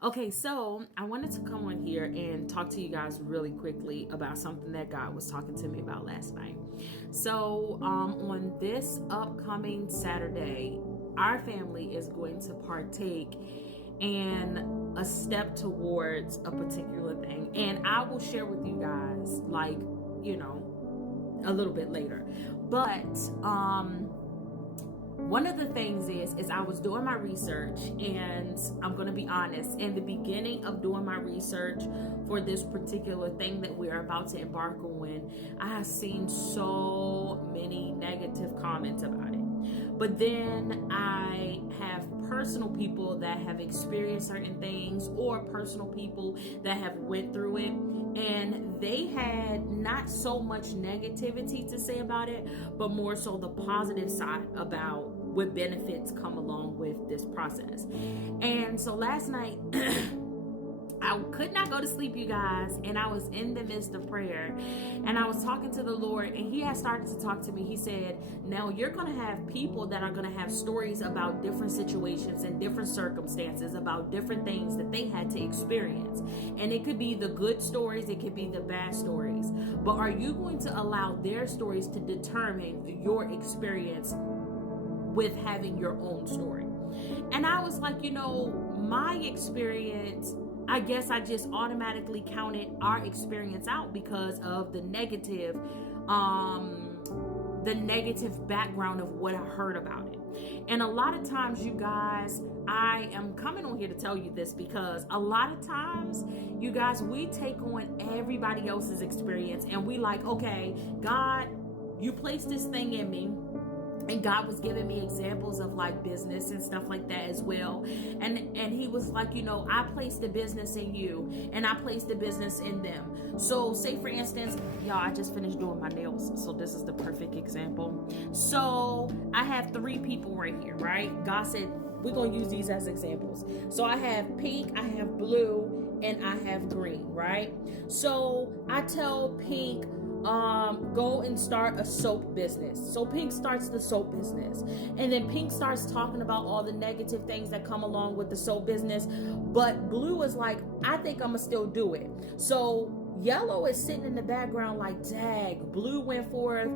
Okay, so I wanted to come on here and talk to you guys really quickly about something that God was talking to me about last night. So, on this upcoming Saturday, our family is going to partake in a step towards a particular thing, and I will share with you guys, like, a little bit later. But, one of the things is I was doing my research, and I'm going to be honest, in the beginning of doing my research for this particular thing that we are about to embark on, I have seen so many negative comments about it. But then I have personal people that have experienced certain things, or personal people that have went through it, and they had not so much negativity to say about it, but more so the positive side about what benefits come along with this process. And so last night, I could not go to sleep, you guys, and I was in the midst of prayer, and I was talking to the Lord, and He had started to talk to me. He said, now you're going to have people that are going to have stories about different situations and different circumstances, about different things that they had to experience. And it could be the good stories, it could be the bad stories. But are you going to allow their stories to determine your experience with having your own story? And I was like, my experience, I guess I just automatically counted our experience out because of the negative background of what I heard about it. And a lot of times, you guys, I am coming on here to tell you this because a lot of times, you guys, we take on everybody else's experience, and we like, okay, God, you placed this thing in me. And God was giving me examples of like business and stuff like that as well. And He was like, I placed the business in you, and I placed the business in them. So say for instance, y'all, I just finished doing my nails. So this is the perfect example. So I have 3 people right here, right? God said, we're going to use these as examples. So I have pink, I have blue, and I have green, right? So I tell pink, go and start a soap business. So Pink starts the soap business, and then Pink starts talking about all the negative things that come along with the soap business. But Blue is like, I think I'm gonna still do it. So Yellow is sitting in the background like, dag, Blue went forth.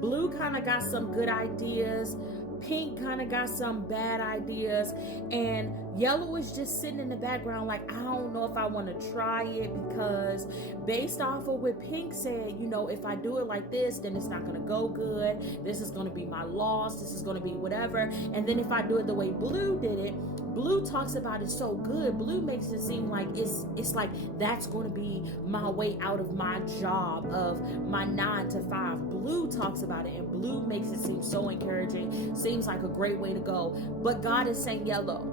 Blue kind of got some good ideas. Pink kind of got some bad ideas, and Yellow is just sitting in the background like, I don't know if I want to try it, because based off of what Pink said, if I do it like this, then it's not going to go good. This is going to be my loss. This is going to be whatever. And then if I do it the way Blue did it, Blue talks about it so good. Blue makes it seem like it's like that's going to be my way out of my job of my 9 to 5. Blue talks about it, and Blue makes it seem so encouraging. Seems like a great way to go. But God is saying, Yellow,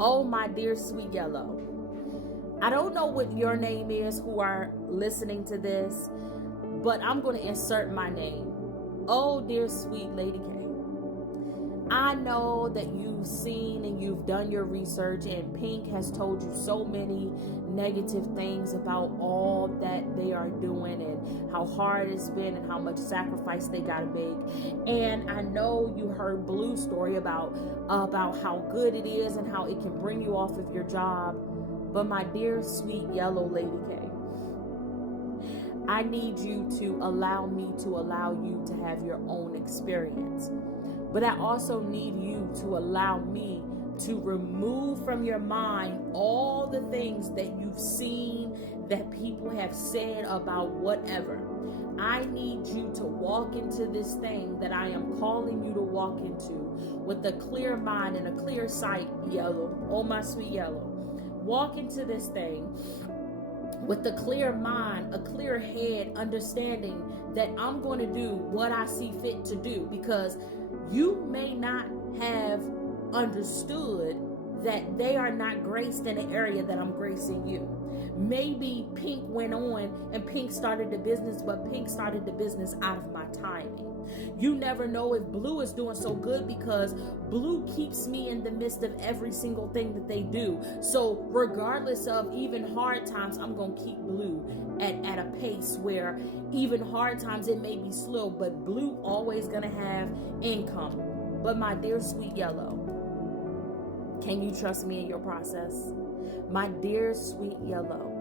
oh my dear sweet Yellow, I don't know what your name is who are listening to this, but I'm going to insert my name. Oh dear sweet Lady K. I know that you've seen and you've done your research, and Pink has told you so many negative things about all that they are doing and how hard it's been and how much sacrifice they gotta make. And I know you heard Blue's story about how good it is and how it can bring you off of your job. But my dear sweet Yellow Lady K, I need you to allow me to allow you to have your own experience. But I also need you to allow me to remove from your mind all the things that you've seen, that people have said about whatever. I need you to walk into this thing that I am calling you to walk into with a clear mind and a clear sight, Yellow. Oh, my sweet Yellow. Walk into this thing with a clear mind, a clear head, understanding that I'm going to do what I see fit to do, because you may not have understood that they are not graced in the area that I'm gracing you. Maybe Pink went on and Pink started the business, but Pink started the business out of my timing. You never know if Blue is doing so good, because Blue keeps me in the midst of every single thing that they do. So regardless of even hard times, I'm going to keep Blue at a pace where even hard times it may be slow, but Blue always going to have income. But my dear sweet Yellow, Can you trust me in your process? My dear sweet yellow,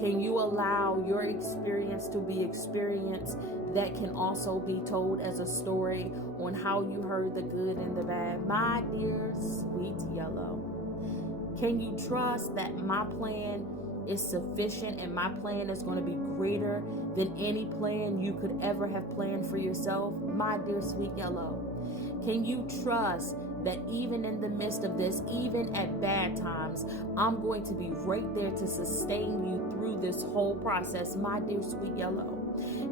can you allow your experience to be experience that can also be told as a story on how you heard the good and the bad? My dear sweet yellow, can you trust that my plan is sufficient and my plan is going to be greater than any plan you could ever have planned for yourself? My dear sweet yellow, can you trust that even in the midst of this, even at bad times, I'm going to be right there to sustain you through this whole process? My dear sweet yellow,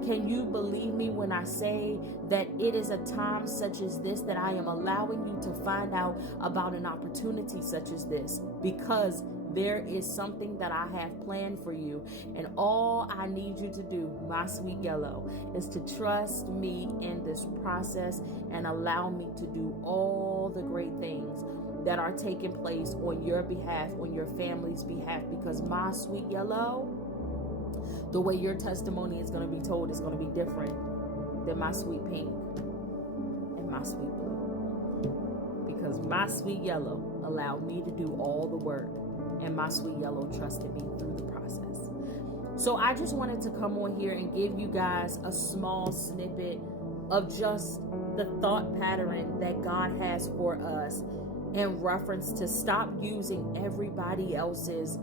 can you believe me when I say that it is a time such as this that I am allowing you to find out about an opportunity such as this? Because there is something that I have planned for you. And all I need you to do, my sweet yellow, is to trust me in this process and allow me to do all the great things that are taking place on your behalf, on your family's behalf. Because my sweet yellow, the way your testimony is going to be told is going to be different than my sweet pink and my sweet blue. Because my sweet yellow allowed me to do all the work, and my sweet yellow trusted me through the process. So I just wanted to come on here and give you guys a small snippet of just the thought pattern that God has for us in reference to stop using everybody else's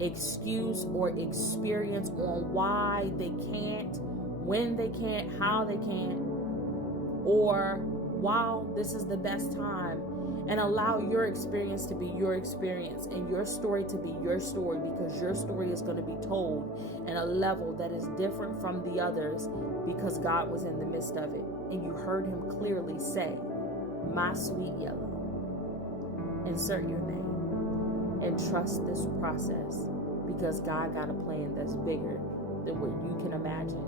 excuse or experience on why they can't, when they can't, how they can't, or wow, this is the best time. And allow your experience to be your experience and your story to be your story, because your story is going to be told in a level that is different from the others, because God was in the midst of it. And you heard him clearly say, my sweet yellow, insert your name and trust this process, because God got a plan that's bigger than what you can imagine.